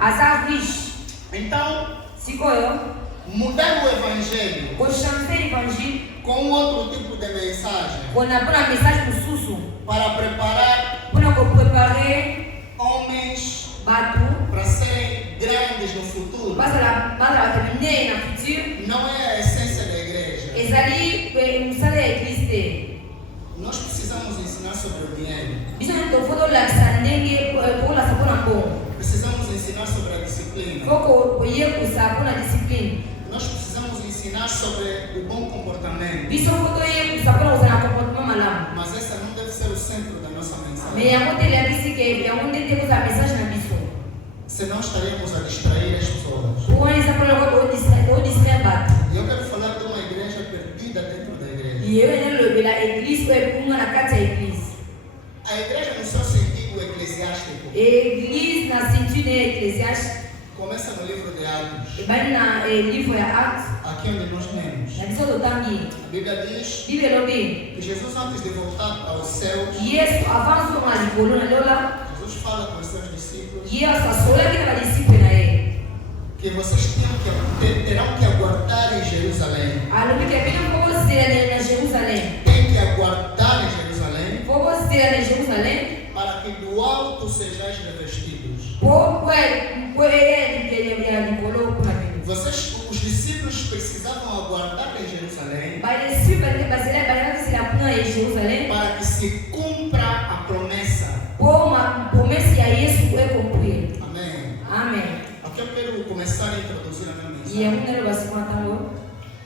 Aza riche. Então, Sikoyo. mudar o evangelho Changer l'évangile. com outro tipo de mensagem On a pris un message pour Soussou. para preparar Pour nous préparer. homens Batou. para serem grandes no futuro Base la terminer dans le futur. não é a essência da igreja. Et ça dit, nous allons exister. Nós precisamos ensinar sobre o dinheiro. Bisous nous faut donc l'accender pour la savoir bon. Precisamos ensinar sobre a disciplina. Faut qu'on y ait pour ça pour la discipline. Nós precisamos ensinar sobre o bom comportamento. Bisous faut qu'on y ait pour ça pour nous un comportement malin. Mas essa não deve ser o centro da nossa Mais il y mensagem. a un côté là ici que il y a un côté où ça message dans bisous. Senão estaremos a distrair as pessoas. Pour un ça pour le distraire battre. E eu quero falar de uma igreja perdida dentro da igreja. Il y a la église pour nous la carte église. A igreja no seu sentido eclesiástico Église na ceinture ecclésiaste. começa no livro de Atos, Et ben na livre ya Actes. aqui onde nós lemos. Na biso do tangi. A Bíblia diz Bible lobi. que Jesus, antes de voltar aos céus, Yesu avance na likolo na lola. Jesus fala com os seus discípulos Yesu asola kina ba disciple na ye. que vocês terão que aguardar em Jerusalém. Alobi ke bino ko sera na Jerusalém. Tem que aguardar em Jerusalém Ko sera na Jerusalém. para que do alto sejais revestidos. Po ya likolo kuna bino. Vocês, os discípulos, precisavam aguardar em Jerusalém Ba disciple ne basela ba na sera kuna em Jerusalém. para que se cumpra a promessa. Po ma promesse ya Yesu é cumprir. Amém. Amen. Aqui eu quero começar a introduzir a minha E é mensagem. um basi matango.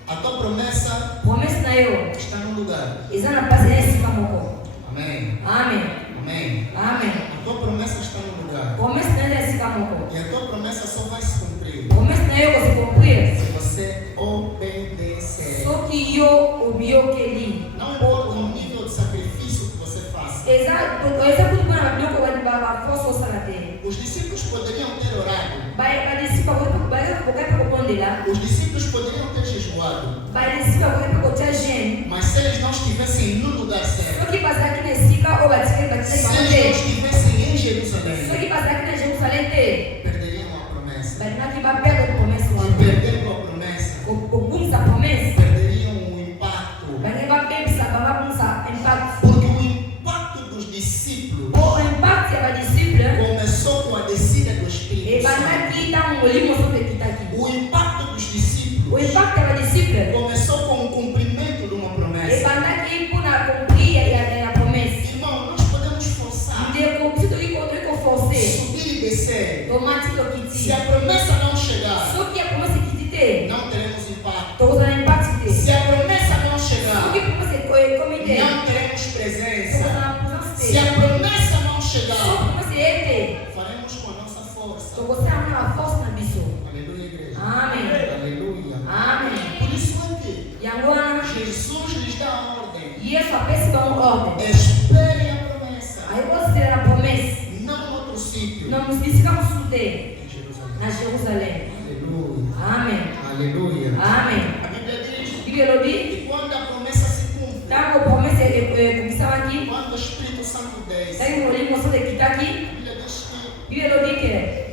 A tua promessa Promesse na yo. está no lugar. Eza na place ya sima moko. Amém. Amen. Amém. Amen. A tua promessa está no lugar. Promesse na yo ya sima moko. E a tua promessa só vai se cumprir Promesse na yo ko se cumprir. se você obedecer. Soki yo obiyokeli. Não importa o nível de sacrifício que você faça. Eza kutu kuna biloko ba force osala te. Os discípulos poderiam ter orado. Ba disciple ko kopondela. Os discípulos poderiam ter jejuado. Ba disciple ko kotia jeune. Mas se eles não estivessem no lugar certo, Soki bazalaki na esika o batike se bango eles não te. estivessem em Jerusalém, Soki bazalaki na Jerusalem te. perderiam a promessa. Balinaki baperdre promesse E wana. perdendo a promessa, Kobungisa promesse. perderiam o impacto. Balinaki bapebisa bababungisa impact. Porque o impacto dos discípulos O impact ya badisciple começou com a descida do Espírito Santo. ebandaki ntango molimo soki ekitaki. O impacto dos O discípulos impact ya badisciple começou com o cumprimento de uma promessa. ebandaki mpona accomplir ya promesse. Irmão, nós podemos forçar, Ndeko biso toki force subir e descer. tomati Se tokiti. a promessa não chegar, Soki ya promesse ekiti te não teremos impacto. tokozala impact te. Se a promessa não chegar, Soki promesse ekomi te não teremos presença. tokozala présence Se a te. promessa não Soki chegar, promesse ye te faremos com a nossa força. tokozala na force na biso. Aleluia, igreja. Amen. Aleluia. Amen. Por isso aqui, Yango wana Jesus lhes dá a ordem. Yesu apesi bango ordre. Esperem a promessa. Ayekosela na promesse. Não em outro sítio. Na bisika mosusu te Em Jerusalém. na Jerusalém. Aleluia. Amen. Aleluia. Amen. A Bíblia diz Bible elobi que quando a promessa se cumpre, ntango promesse ekomisamaki quando o Espírito Santo desce, ntangi molimo mosusu ekitaki. a Bíblia diz que Bible elobi ke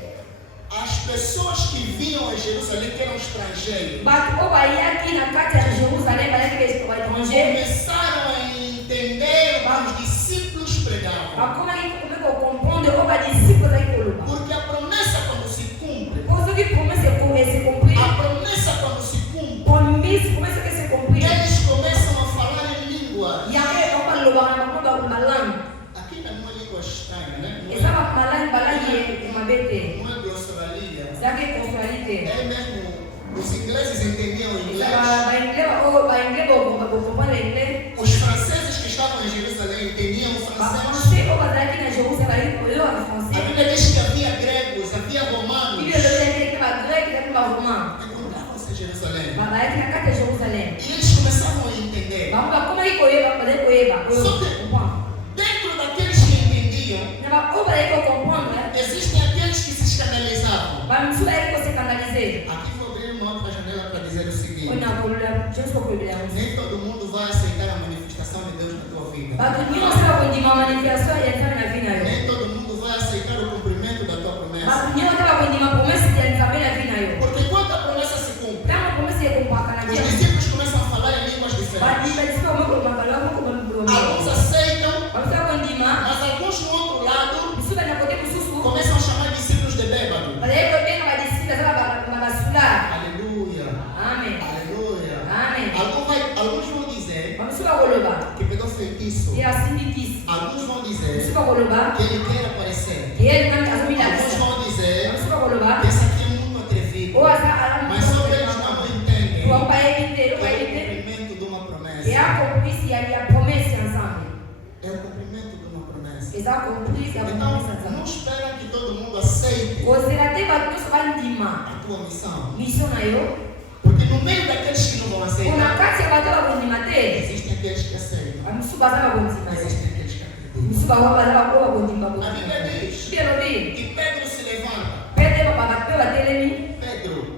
as pessoas que vinham a Jerusalém, que eram estrangeiros, bato oyo bayaki na kati ya Jerusalem bayaki baétranger começaram a entender o que os discípulos pregavam. bakomaki comprendre oyo badisciple ozalaki koloba. Porque a promessa, quando se cumpre, Po soki promesse se compris a promessa, quando se cumpre, promesse eke se compris eles começam a falar em língua. yango eloko balobaka na bango balangue Aqui não é língua estranha, né? eza balangi mabe te Não é de Australia. ezalaki ekonstruali te. É mesmo, os ingleses entendiam inglês. baingle bokomprendre anglais. Os franceses que estavam em Jerusalém entendiam o francês. Bafrancais oyo bazalaki na Jerusalem bayoka A français. Bíblia diz que havia gregos, havia romanos Bible elobaki bagrec ezalaki baromain que encontravam-se em Jerusalém. bayaki na kati ya Jerusalem. E eles começavam a entender. Bango bakomaki koyeba bazali koyeba comprendre. Dentro daqueles que entendiam, Na oyo bazalaki kocomprendre existem aqueles que se escandalizavam. bamisusu bayaki kosekandalize. Aqui vou abrir uma outra janela para dizer o seguinte: oyo nakolola jesu kokolobela yango. nem todo mundo vai aceitar a manifestação de Deus na tua vida. bato nyonso bakondima manifestation ya nzambe na vi na yo. Nem todo mundo vai aceitar o cumprimento da tua bato promessa. nyonso bakondima Za compris, za Então, compris. não espera que todo mundo aceite Considérate que tu vai ndima. a tua missão. Mission na yo. Porque no meio daqueles que não vão Kuna aceitar, kati ya bato bakondima te. existem aqueles que aceitam. Bamusu baza bakondima te. Existem aqueles que acreditam. Musu baza bakondima A bakondima. Bíblia diz Biblia lobi. que Pedro se levanta. Pedro babape batelemi.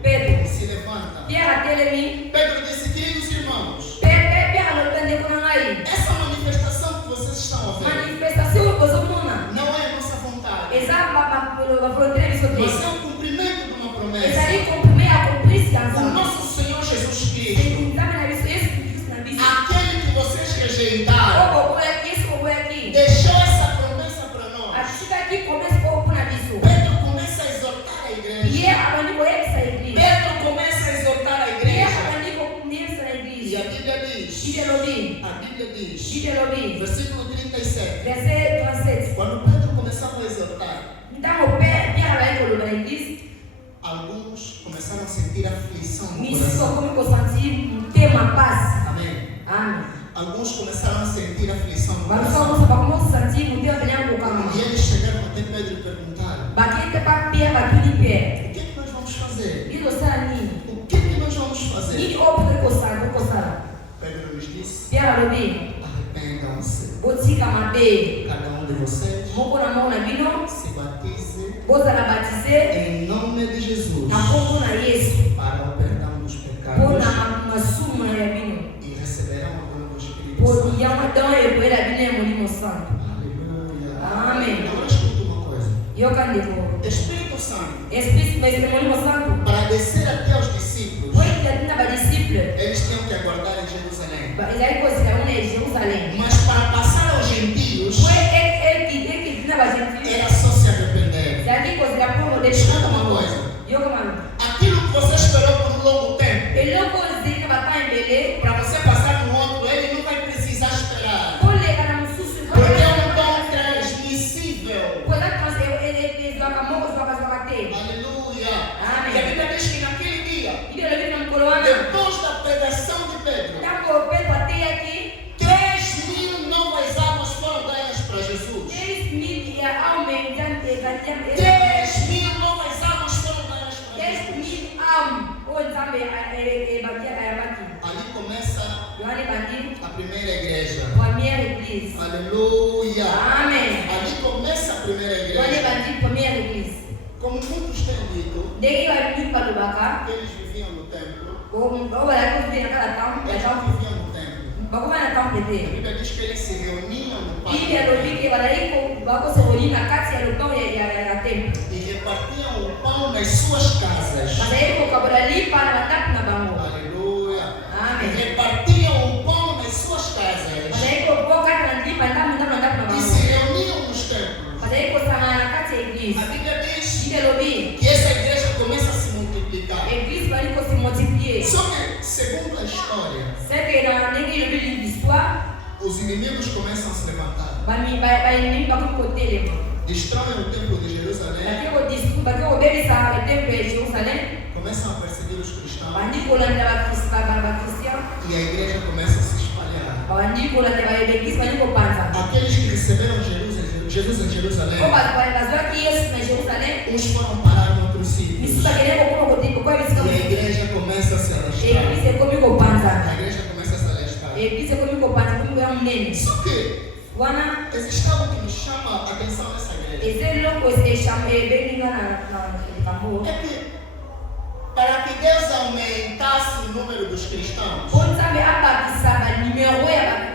Pedro se levanta. Pierre atelemi. Pedro disse, queridos irmãos, Pierre alobende kuna ngai. essa manifestação que vocês estão a ver Manifestation kozomona. não é a nossa vontade, Eza baprotere biso mas te. é o cumprimento de uma promessa. Ezali comprime ya comprise ya O nzambe. nosso Senhor Jesus Cristo, Nzambe na biso Yesu Kristo na biso. aquele que vocês rejeitaram, Oboboyaki Yesu oboyaki. deixou essa promessa para nós. Atikaki promesse po mpona biso. Pedro começa a exortar a Ye igreja. abandi koyebisa eglise. Pedro começa a exortar a Ye igreja. abandi koyebisa na E eglise. a Bíblia diz, Biblia lobi. Biblia lobi. versículo 37, Verset 37. quando Pedro começava a exortar, Ntango Pierre abandi koloba na eglise, alguns começaram a sentir aflição no misusu coração. bakomi kosentir motema pasi. Amém. Amen. Alguns começaram a sentir aflição no Balusa coração. moso bakomi kosentir motema penya kokama. E eles chegaram até Pedro e perguntaram, Bakete pa Pierre batuni Pierre. o que é que nós vamos fazer? Biso osala nini? O que é que nós vamos fazer? Nini oyo mpona kosala? Pedro lhes disse, Pierre alobi, arrependam-se. botika mabe. Cada um de vocês Moko na moko na bino, se batize bozala batize em nome de Jesus na kombo na Yesu. para o perdão dos pecados Mpona masumu na ya bino. e receberão o dom do Espírito Po Santo. yango ntango eboyela bino ya molimo santo. Aleluia. Amém. Agora escuta uma coisa. Yoka ndeko. Espírito Santo, Espírito mestre molimo santo. para descer até aos discípulos, Oyo yatina badisciple. eles tinham que aguardar em Jerusalém. Ezali kozela una ya Jerusalem. Mas para passar aos gentios, Oyo ekitina bagentili. era só se arrepender. Ezali kozela mpono de Escuta uma coisa. Yoka mano. Aquilo que você esperou por um longo tempo, Eloko zili bata embele. para você passar no outro, ele não vai precisar esperar. Koleka na mususu. Porque é um dom transmissível. Koza trans ezwaka moko zwaka te. Aleluia. Amém. E a Bíblia diz que naquele dia, Biblia lobi na mokolo wana. depois da pregação de Pedro, Ntango Petro ateyaki. 3.000 novas almas foram ganhas para Jesus. 10,000 ya aume nzambe ekatiam. 3.000 novas almas foram ganhas para Jesus. 10,000 âmes oyo nzambe ayamaki. Ali começa Yohane bandi a primeira igreja. première église. Aleluia. Amen. Ali começa a primeira Yohane igreja. bandi première église. Como muitos têm dito, Ndenge babimi balobaka eles viviam no templo. bazalaki kovive na kala temple Eles não viviam no templo. bakoma na temple A te. Bíblia diz que eles se reuniam no Biblia pátio alobi ke bazalaki bakosepoli na kati ya lopango ya temple. e repartiam o pão nas suas casas. Bazalaki kokabola lipa na batapu na bango. Aleluia. E Amen. repartiam o pão nas suas casas Bazalaki kokokata na lipa ndamu na e bango. se reuniam nos templos. Bazalaki kosangana na kati ya église. A Bíblia diz Biblia alobi que essa igreja começa a se multiplicar. église bali kosi multiplier. Só que, segundo a história, C'est que dans l'histoire, os inimigos começam a se levantar, bainimi bakomi kotelema. destroem o templo de Jerusalém, Baki kobebisa temple ya Jerusalem, começam a perseguir os cristãos bandi kolanda bakristian, e a igreja começa a se espalhar. bandi kolanda baeglise bandi kopanza. Aqueles que receberam Jesus em Jerusalém, O bazwaki Yesu na Jerusalem, uns foram parar em outros sítios. misusu bakende kokoma kokoya E bisika. a igreja começa a se alastrar. Église ekomi kopanza. A igreja começa a se alastrar. Église ekomi kopanza komi koya munene. Só que Wana existe algo que me chama a atenção nessa igreja. eza eloko ebelinga na likambo. É que para que Deus aumentasse o número dos cristãos, Po nzambe abakisa banimero ya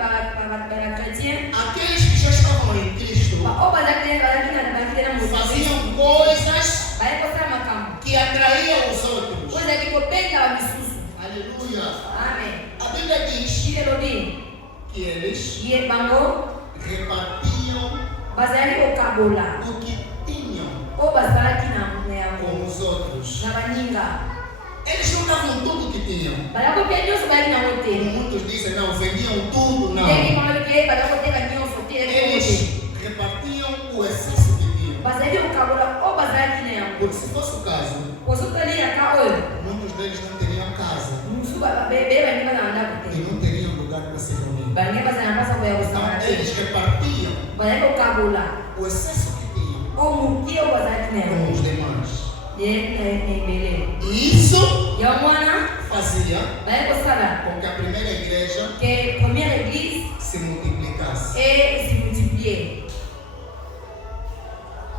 bakretien. aqueles que já estavam em Cristo O bazalaki na moto. faziam coisas Baye kosala makambo. que atraíam os outros. Oyo ezalaki kobenga bamisusu. Aleluia. Amen. A Bíblia diz Biblia elobi que eles ye bango repartiam bazalaki kokabola o que tinham oyo bazalaki na com os outros. baninga. Eles não davam tudo o que tinham. Bazalaki kopia nyonso bayaki nango Como te. muitos dizem, não, vendiam tudo, não. Ndenge malobi ke bazalaki koteka nyonso te. Eles repartiam o excesso que tinham. Bazalaki kokabola oyo bazalaki na yango. Porque se fosse o caso, kozotoliaka oyo muitos deles não teriam casa mosusu bebe balingi baza na ndako e te. não teriam lugar para se reunir. Balingi baza na mpasa koya Então, kosangana te. eles repartiam Bazalaki kokabola o o excesso que tinha omukie wazalaki na com yango os demais. ebele E isso yango wana fazia baye kosala com que a primeira igreja que première église se multiplicasse. et se multiplier.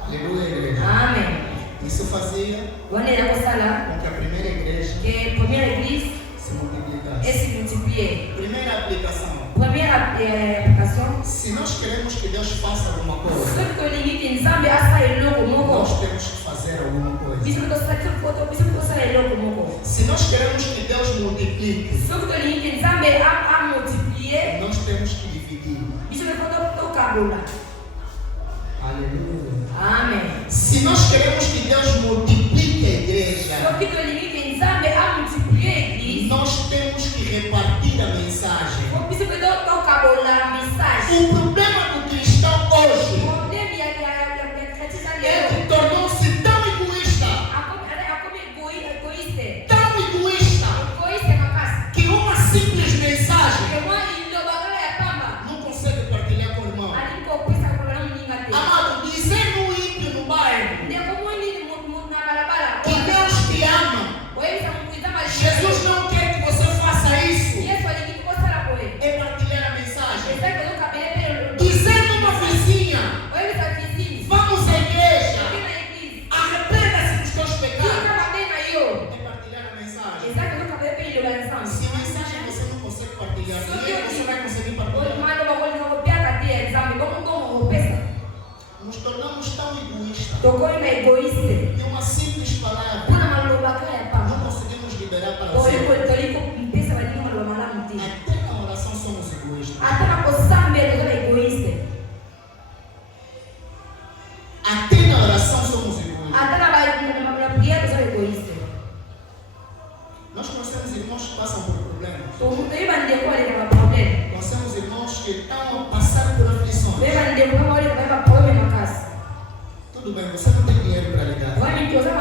Aleluia, igreja. Amen. Isso fazia Wana eza kosala com que a primeira igreja que première église se et multiplicasse. se multiplier. Primeira aplicação. Première application, Se nós queremos que Deus faça alguma coisa, soki tolingi ke nzambe asala eloko moko nós temos que fazer alguma coisa. biso tosala eloko moko. Se nós queremos que Deus multiplique, Soki tolingi ke nzambe amultiplier nós temos que dividir. biso tokabola. Aleluia. Amen. Se nós queremos que Deus multiplique a igreja, Soki tolingi ke nzambe amultiplier église nós temos que repartir a mensagem. biso mpe tokabola message. O problema do cristão hoje Problème ya chrétien é lelo que tornou-se tão egoísta, akomi égoïste. tão egoísta, Égoïste makasi. que uma simples mensagem Que mwa ilobakala ya pamba não consegue partilhar com o irmão. alingi kopesa kolona moninga te. Amado, dizer no ímpio no bairro Ndeko moni na balabala que Deus te ama, oyebisa moto eza malinga. Jesus não quer que você faça isso, Yesu alingi kosala boye é partilhar a mensagem. eza kozokabele pe Dizer numa vizinha, oyebisa visini vamos à igreja, oke na eglise arrependa-se dos teus tika pecados, mabe na yo é partilhar a mensagem. eza kozokabele pe iloba nzambe. Se a mensagem você não consegue partilhar, nem você vai conseguir partilhar. maloba kolinga kopiaka te ya nzambe bongo kopesa Nos tornamos tão egoístas tokomi na égoïste que uma simples palavra mpona malobaka ya não pamba conseguimos liberar para você. toliko mpesa balingi maloba malamu te Até na oração somos egoístas. ata na kosambela toza na égoïste Até na oração somos egoístas. ata na prière toza égoïste. Nós conhecemos irmãos que passam por problemas. toyeba ndeko aleka baproblème Conhecemos irmãos que estão a passar por aflições. toyeba ndeko kaka oleka baye baproblème makasi. Tudo bem, você não tem dinheiro para ligar. wani oza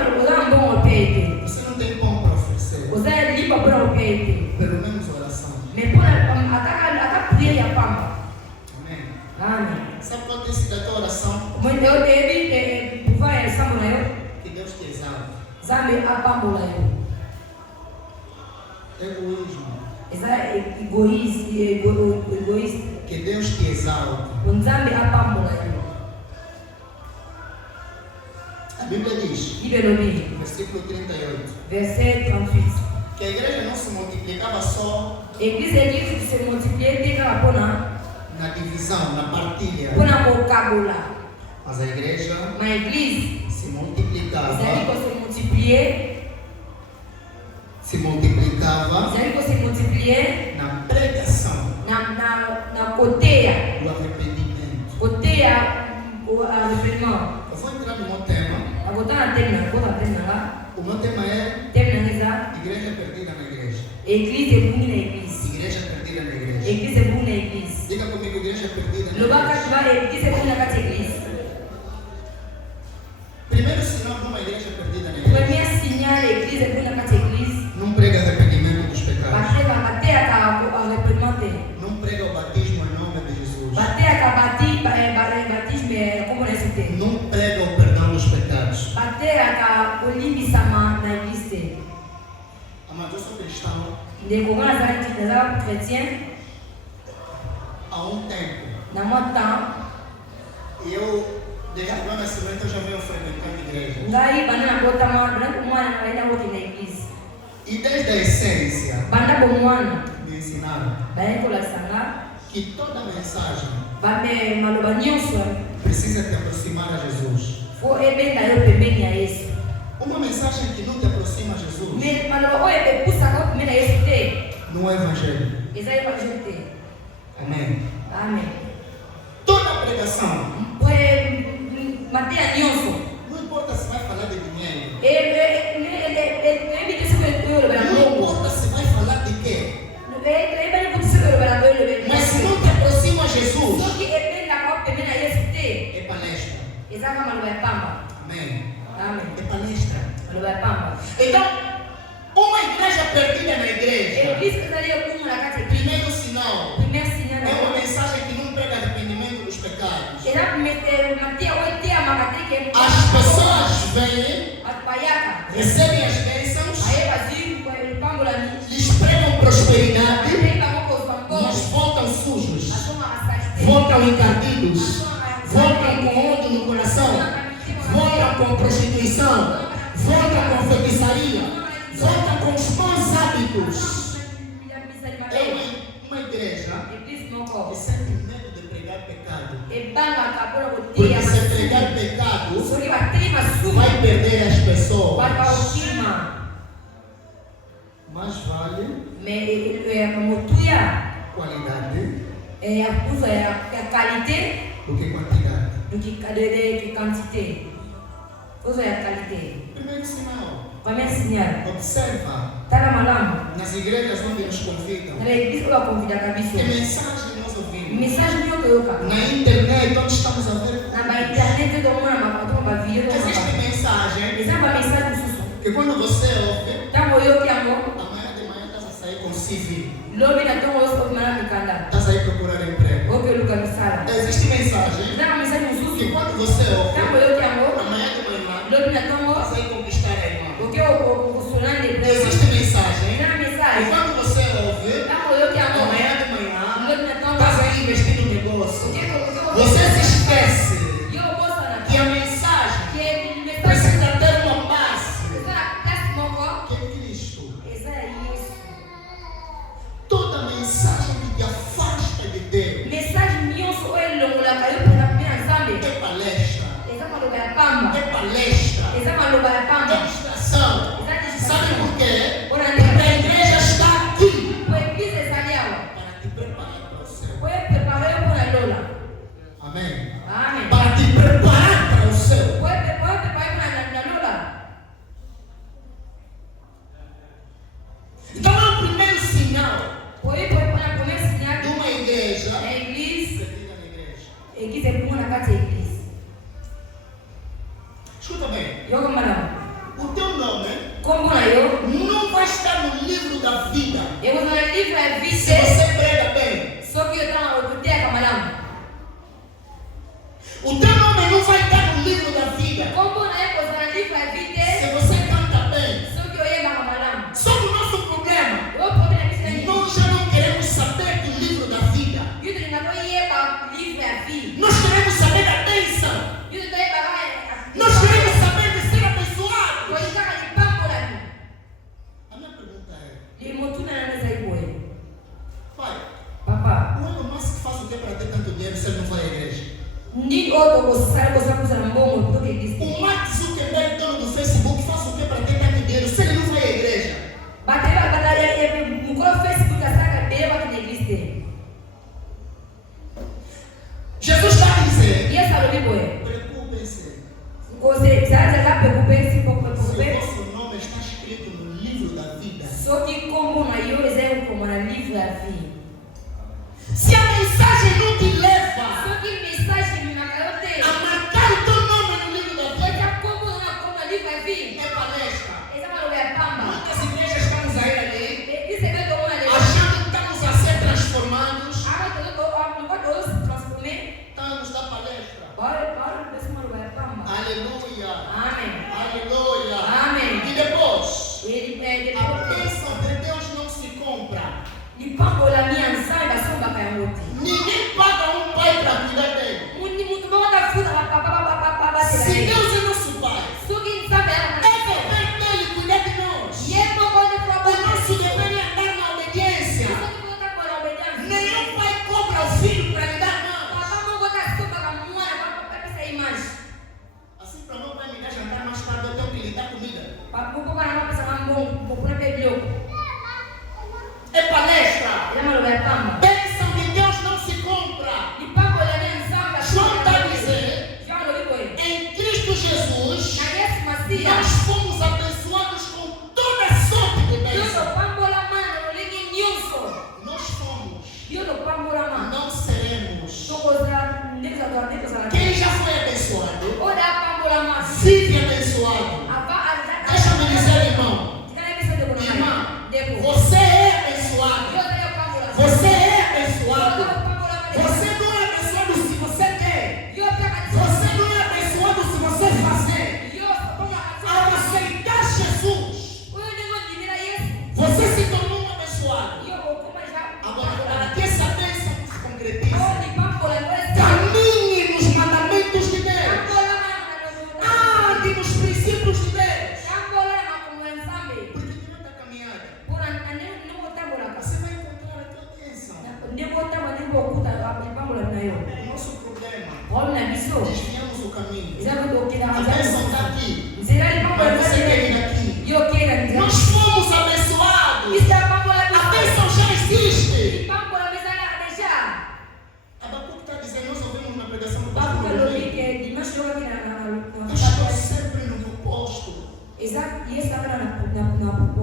mbongo opeye te Você não tem pão para oferecer. oza lipa mpona opeye te Pelo menos oração. mais mpona ata prière ya pamba. Amém. Amen. Sabe qual tem sido a tua oração? oyebi pouvoir ya lisambo na yo Que Deus te exalte. nzambe apambola yo Egoísmo. eza égoïste Que Deus te exalte. nzambe apambola yo. A Bíblia diz, Bible elobi versículo 38, verset 38 que a igreja não se multiplicava só église eliki se multiplier te kaka mpona na divisão, na partilha, kokabola mas a igreja na église se multiplicava, ezali kose multiplier ezali kose multiplier na pregação na koteya do arrependimento. koteya arrependement. Eu vou entrar no meu tema. akotana teme nanga O meu tema é teme nanga eza igreja perdida na igreja. église ebungi na église Igreja perdida na igreja. église ebungi na église Diga comigo, igreja perdida na loba igreja. kati ba église ebungi na kati ya église. Primeiro sinal de uma igreja perdida na igreja. Premier signal église ebungi na kati ya église Não prega arrependimento dos pecados. bateyaka arrependement te Não prega o batismo em nome de Jesus. bateyaka batisme kombo na yesu te Não prega o perdão dos pecados. bateyaka kolimbisama na église te. Amado, eu sou cristão ndeko nga naza chrétien há tempo. na mwa temps E eu, desde o meu nascimento, eu já venho frequentando a igreja. ngai banda nabotama banda komwana na baina woki na église E desde a essência, banda bomwana me ensinaram baye kolakisa nga que toda mensagem bambe maloba nyonso precisa te aproximar a Jesus. fo ebenga yo pembeni ya yesu. Uma mensagem que não te aproxima a Jesus me maloba oyo epusaka pembeni ya yesu te não é evangelho. eza évangile te. Amém. Amen. Toda pregação, mateya nyonso não importa se vai falar de dinheiro, eyebi te soki oyolobela não mbongo importa se vai falar de quê, eyebani kuti soki oyolobela mas se não te aproxima a Jesus, soki ebengaka pembeni ya yesu te é palestra. ezaka maloba ya pamba. Amém. Amen. É palestra. Maloba ya pamba. Então, uma igreja perdida na igreja, Église ezali ebungu na kati ya église. primeiro sinal, Première signal é uma mensagem que não prega arrependimento dos pecados. eza mateya recebem as bênçãos, Aí pambola ni. lhes pregam prosperidade, Aí bango ko bango. mas voltam sujos, Asoma asante. voltam encardidos, voltam com ódio no coração, voltam com prostituição, voltam com feitiçaria, voltam com os bons hábitos. É uma igreja que sente medo de pregar pecado. Porque se pregar pecado, vai perder as pessoas. Mais vale qualidade do que quantidade. Primeiro sinal. Observa nas igrejas onde nos convidam. Que mensagem nós ouvimos? Na internet onde estamos a ver. Existe mensagem que quando você ouve, amanhã de manhã estás a sair com civil. Estás a ir procurar emprego. Existe mensagem que quando você ouve, amanhã de manhã estás a ir conquistar a irmã. Existe mensagem que quando você ouve, amanhã de manhã estás a ir investir no negócio. Você se esquece que a mensagem precisa ter uma base, que é Cristo. Toda mensagem que te afasta de Deus é palestra, é distração. Sabe por quê? Porque a igreja está aqui para te preparar para o céu. Amém? Para te preparar para o céu. Então é o primeiro sinal de uma igreja. Escuta bem. O teu nome não vai estar no livro da vida se você prega bem. O teu nome não vai estar no livro da vida se você canta bem. Só que o nosso problema, nós já não queremos saber do livro da vida. Nós queremos saber da bênção. Nós queremos saber de ser abençoado. A minha pergunta é: pai, o Elon Musk faz o que para ter tanto dinheiro se ele não vai à igreja? O Mark Zuckerberg, dono do Facebook, faz o que para ter tanto dinheiro se ele não vai à igreja? Jesus está a dizer: preocupem-se. Se o vosso nome está escrito no livro da vida. Se a mensagem não te leva a marcar o teu nome no livro da vida, é palestra. Muitas igrejas estamos a ir ali, achando que estamos a ser transformados. Estamos da palestra. Aleluia. Aleluia. E depois, a bênção de Deus não se compra. Ninguém paga um pai para cuidar dele. Se Deus é nosso pai, é dever dele cuidar de nós. O nosso dever é andar na obediência. Nenhum pai cobra o filho para lhe dar mãos. Assim, para não vai me dar jantar mais tarde, eu tenho que lhe dar comida. É palestra. Bênção de Deus não se compra. João está a dizer: em Cristo Jesus, nós fomos abençoados com toda sorte de bênção. Nós fomos, não seremos. Quem já foi abençoado, vive abençoado. Deixa-me dizer, irmão, você é abençoado. Você é abençoado. Você não é abençoado se você quer. Você não é abençoado se você fazer. Há uma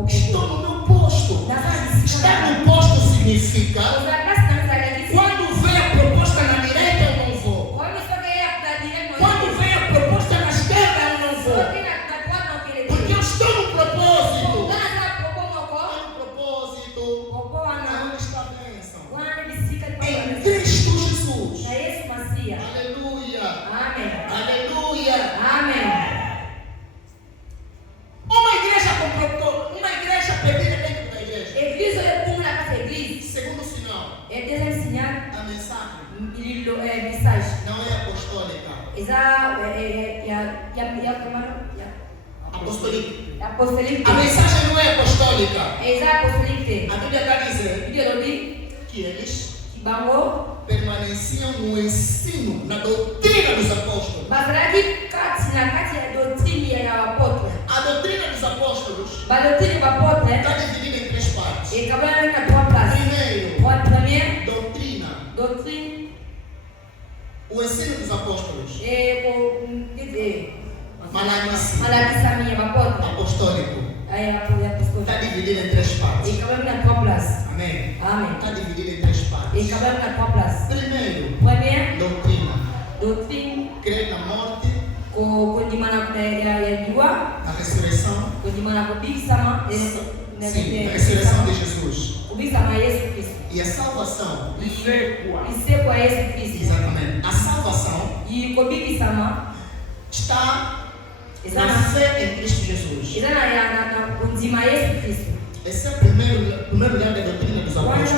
Estou no meu posto. Estar no posto significa quando vem a proposta na direita eu não vou. Quando vem a proposta na esquerda eu não vou. Porque eu estou no propósito. No propósito. Aonde está a bênção? Em Cristo Jesus. Aleluia. Amém. Aleluia. Amém. Uma igreja perdida dentro da igreja. Église est pour la case église. Segundo sinal, Et deuxième signal, a mensagem message. não é apostólica. Apostolique. A mensagem não é apostólica. A Bíblia está dizendo que eles permaneciam no ensino, na doutrina dos apóstolos. A doutrina dos apóstolos está dividida em três partes. Primeiro, doutrina. O ensino dos apóstolos. Maladice. Apostólico. Está dividido em três partes. Amém. Está dividido em três partes. Primeiro, doutrina. Crer na morte, na ressurreição. Sim, a ressurreição de Jesus. E a salvação. Exatamente. A salvação está na fé em Cristo Jesus. Esse é o primeiro lugar da doutrina dos apóstolos.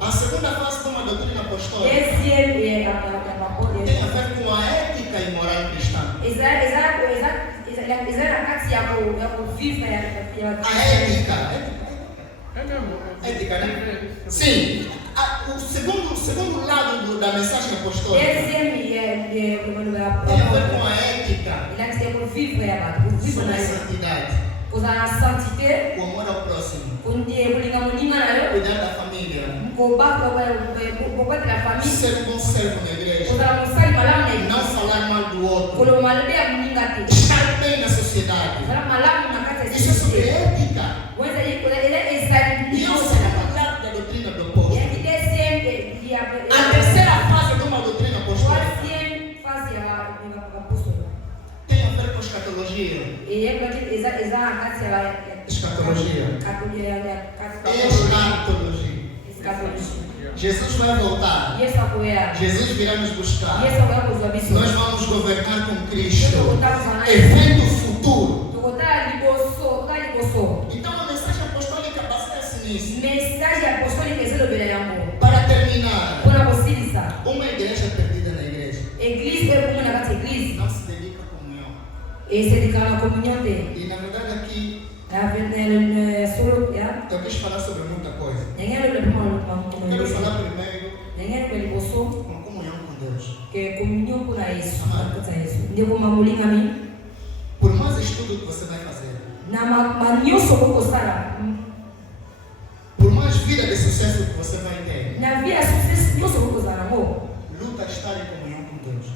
A segunda fase de uma doutrina apostólica tem a ver com a ética e moral cristã. A ética, né? Sim. O segundo lado da mensagem apostólica tem a ver com a ética, sobre a santidade, com a santidade, o amor ao próximo, cuidar da família, ser um bom servo na igreja, não falar mal do outro, estar bem na sociedade. Isso é sobre ética. E é o segundo lado da doutrina do apóstolo. A terceira fase de uma doutrina apostólica tem a ver com escatologia. Jesus vai voltar. Jesus virá nos buscar. Nós vamos governar com Cristo. Evento futuro. Então a mensagem apostólica baseia-se nisso. Para terminar, uma igreja perdida na igreja não se dedica à comunhão. E na verdade aqui eu quis falar sobre muita coisa. Quero falar primeiro com comunhão com Deus. Por mais estudo que você vai fazer, por mais vida de sucesso que você vai ter, luta estar em comunhão com Deus.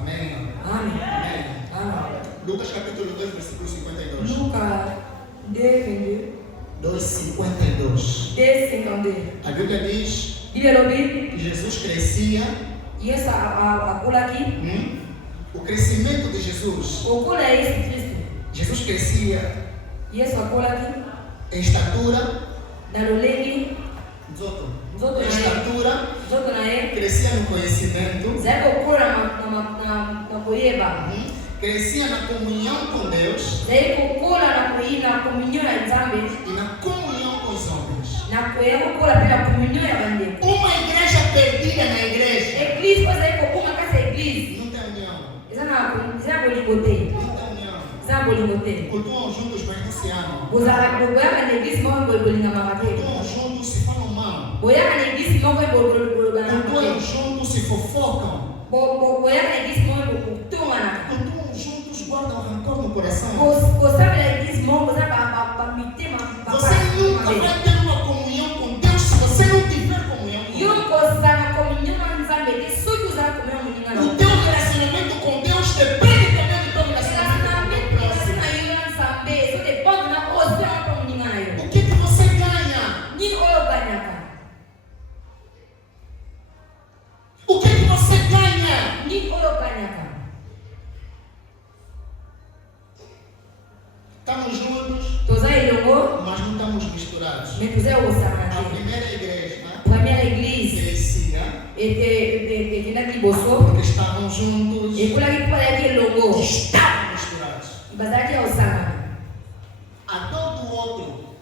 Amém. Lucas capítulo 2, versículo 52. Lucas 2:52. A Bíblia diz que Jesus crescia. O crescimento de Jesus. Jesus crescia em estatura. Crescia no conhecimento. Crescia na comunhão com Deus e na comunhão com os homens. Uma igreja perdida na igreja não tem união. Cultuam juntos, mas não se amam. Cultuam juntos, se falam mal. Cultuam juntos, se fofocam. Cultuam juntos, guardam rancor no coração. Você nunca vai ter uma comunhão com Deus se você não tiver comunhão com Deus. O teu relacionamento Estamos juntos, mas não estamos misturados. A primeira igreja, porque estavam juntos, estavam misturados. A dor do outro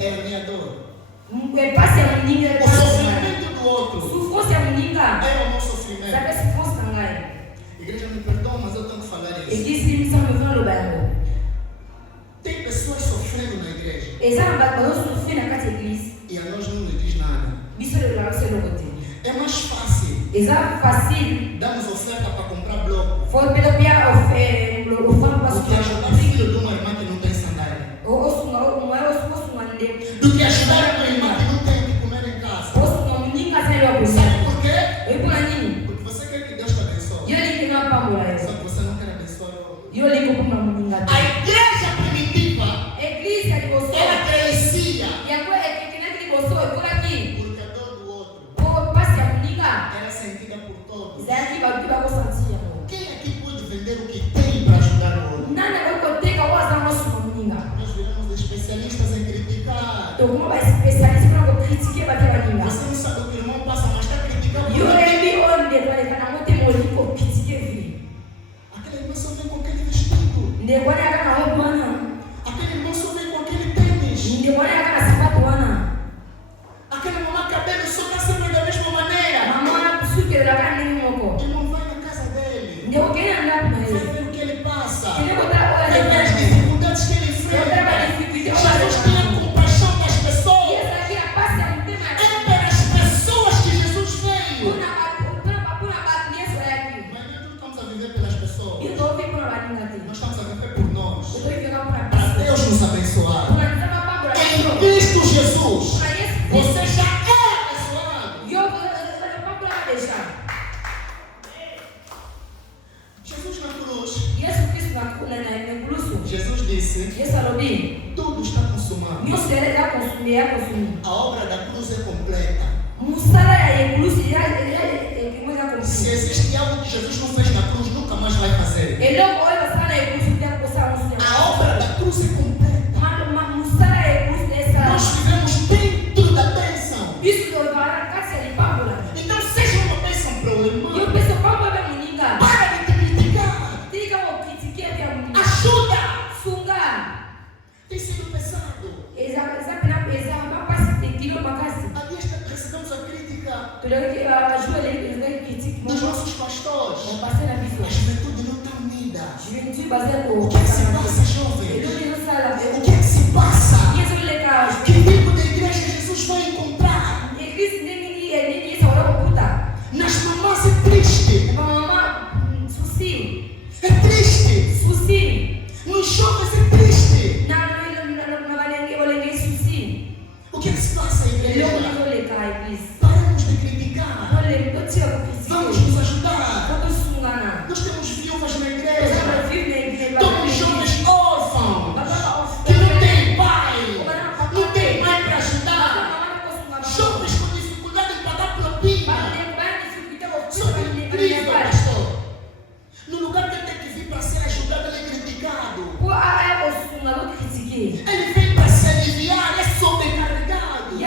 era minha dor. O sofrimento do outro era o meu sofrimento. Igreja, me perdoa, mas eu tenho que falar isso. Tem pessoas sofrendo na igreja e a nós não nos diz nada. É mais fácil darmos oferta para comprar bloco do que ajudar o filho de uma irmã que não tem sandália, do que ajudar uma irmã que não tem o que comer em casa. Sabe por quê? Porque você quer que Deus te abençoe, só que você não quer abençoar o outro. A igreja primitiva, ela crescia porque a dor do outro era sentida por todos. Quem aqui pode vender o que tem para ajudar o outro? Nós viramos especialistas em criticar. Você não sabe o que o irmão passa, mas está criticando. Aquele irmão só vem com aquele vestido. Aquele irmão só vem com aquele tênis. Aquela mamãe cabelo só está sempre da mesma maneira. E não vai na casa dele. Vai ver o que ele passa. Vai ver as dificuldades que ele enfrenta. Jesus tinha compaixão das pessoas. É pelas pessoas que Jesus veio. Mas nós não estamos a viver pelas pessoas. Nós estamos a viver por nós. Para Deus nos abençoar. Em Cristo Jesus, você já é abençoado. Jesus na cruz, Jesus disse: tudo está consumado. A obra da cruz é completa. Se existe algo que Jesus não fez na cruz, nunca mais vai fazer. A obra da cruz é completa. Nós vivemos dentro da bênção. Então seja uma bênção para o irmão. Para de te criticar. Ajuda. Tem sido pesado. Há dias recebemos a crítica dos nossos pastores. A juventude não está unida. O que é que se passa, jovem? O que é que se passa? Que tipo de igreja Jesus vai encontrar? Nas mamães é triste. É triste. Nos jovens é triste. O que é que se passa, igreja? Paramos de criticar. Vamos nos ajudar. Nós temos viúvas na igreja. Temos jovens órfãos que não têm pai. Não tem mãe para ajudar. Jovens com dificuldade para dar propina. Só que incrível, pastor. No lugar de ter que vir para ser ajudado, ele é criticado. Ele vem para se aliviar, é sobrecarregado.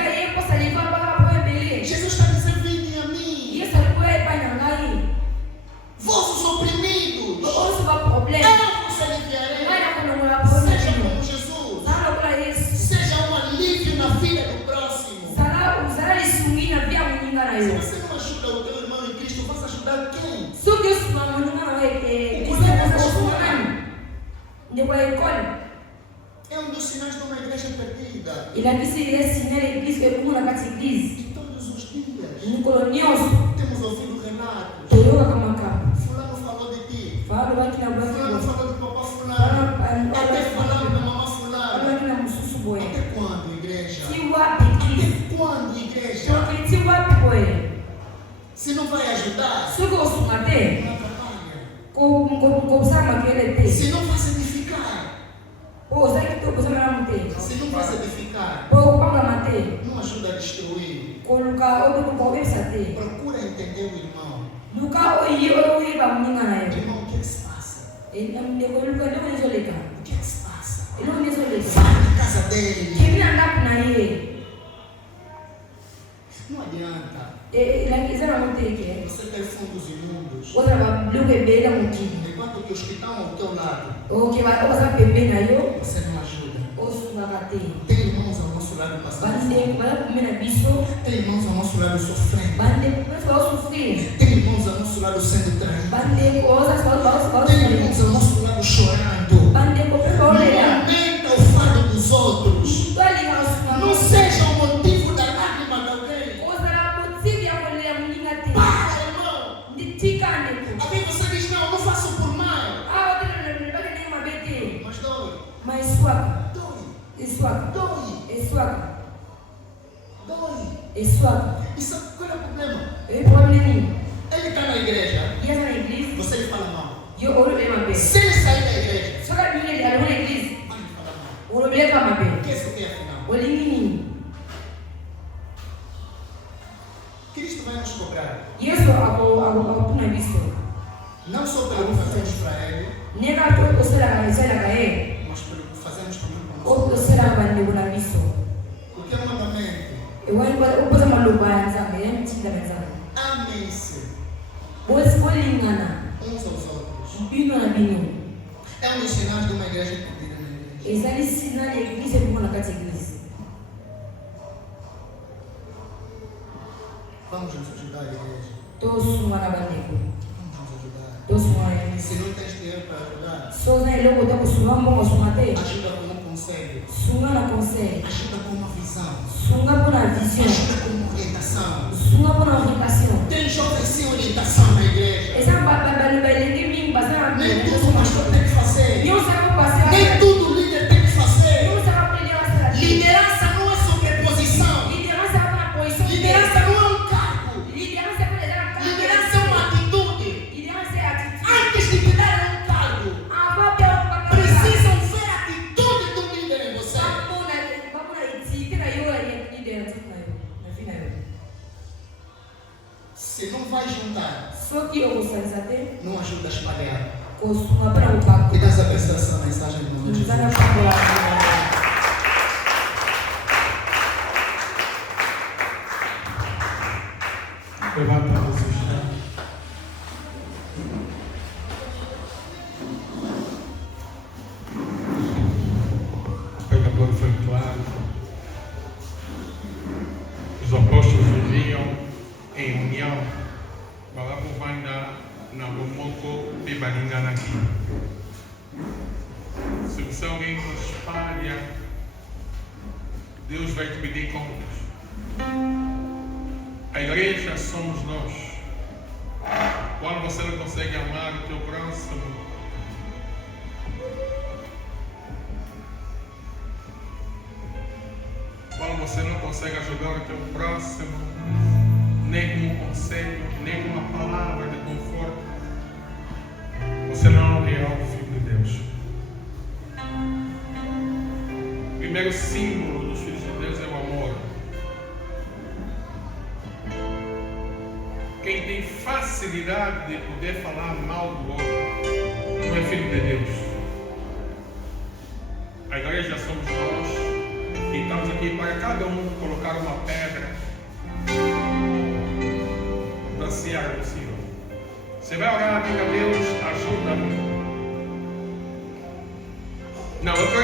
Jesus está dizendo: vinde a mim. Vossos oprimidos, eu vos aliviarei. Seja como Jesus. Seja um alívio na vida do próximo. Se você não ajuda o teu irmão em Cristo, vai ajudar quem? É um dos sinais de uma igreja perdida. E todos os dias temos ouvido relatos. Fulano falou de ti. Fulano falou do papá fulano. Até falando da mamãe fulano. Até quando, igreja? Até quando, igreja? Se não vai ajudar, não atrapalha. Se não vai edificar, não ajuda a destruir. Procura entender o irmão. Luca oye ba mninga na yo. Irmão, o que que se passa? Ele não me colocou não isoleka. O que que se passa? Ele não me isoleka. Vai na casa dele. Quem anda na ele? Não adianta. Ele quiser não ter que. Você tem fundos imundos. Outra ba luke bela muti. Enquanto que os que estão ao teu lado, O que vai usar bebê na yo? você não ajuda. O subagate. Tem irmãos ao nosso lado passando Bande fome. para comer na bicho. Tem irmãos ao nosso lado sofrendo. Bande para sofrer. Tem irmãos ao nosso lado sendo traídos. Bande coisas para Tem irmãos ao nosso lado chorando. Bande para Não olhar. aumenta o fardo dos outros. Não Não seja o motivo da lágrima de alguém. Para, irmão. Alguém você diz, não, não faço por mal. Mas dói. Mas swag, Dói. swag, Dói. swag, Dói. swag. E sabe qual é o problema? Eu problema. Ele está na igreja. E na igreja, Você lhe fala mal. eu olho bem uma vez. Se ele sair da igreja, Só que a minha igreja, a igreja, vai lhe falar mal. olho bem uma O vez. que é isso que é afinal? Olho em Cristo vai nos cobrar. E eu sou a puna visto. Não só pelo que fazemos para Ele, Nega to o será cair. mas pelo que fazemos também para O nós. será bande una visto. Porque é um mandamento. Eu vou fazer uma lubanza, mesmo tinha mensagem. Amem-se Pois olhingana, uns aos outros. bino na bino. É um ensinar de uma igreja perdida na igreja. Essa é sinal de igreja como na casa igreja. Vamos nos ajudar a igreja. Todos suma na bandeira. Vamos nos ajudar. Todos suma na igreja. Se não tens dinheiro para ajudar, Só na ele eu vou suma bom suma te. ajuda com um conselho. Suma na conselho. Ajuda com uma visão. Suma por na visão. Ajuda com uma orientação. Suma por na orientação. Tem jovens sem orientação na igreja. Essa babá vai de mim, passar Nem tudo o pastor tem que fazer. Eu sei como passar. Nem tudo o líder tem que fazer. Eu sei como liderança. Liderança não é sobreposição. Liderança é uma posição. Liderança não é um cargo. Liderança é liderança. Liderança é uma atitude. Liderança é atitude. Antes de te dar um cargo, A papel precisam ver a atitude do líder em você. Se não vai juntar, Só que eu gostaria de saber. não ajuda a espalhar. Costuma para o papo. Que Deus abençoe essa mensagem em nome de Jesus. Levanta a mão, está. O pregador foi claro. Os apóstolos viviam em união. Balabuvanda na Bomoko Bibalingana aqui. Se você é alguém que espalha, Deus vai te pedir contas. A igreja somos nós. Quando você não consegue amar o teu próximo, quando você não consegue ajudar o teu próximo, nem com um conselho, nem com uma palavra de conforto, você não é o Filho de Deus. O primeiro símbolo dos filhos de Deus é o amor. Quem tem facilidade de poder falar mal do outro não é filho de Deus. A igreja somos nós e estamos aqui para cada um colocar uma pedra para sear o Senhor. Você vai orar, diga a Deus, ajuda-me. Não, eu estou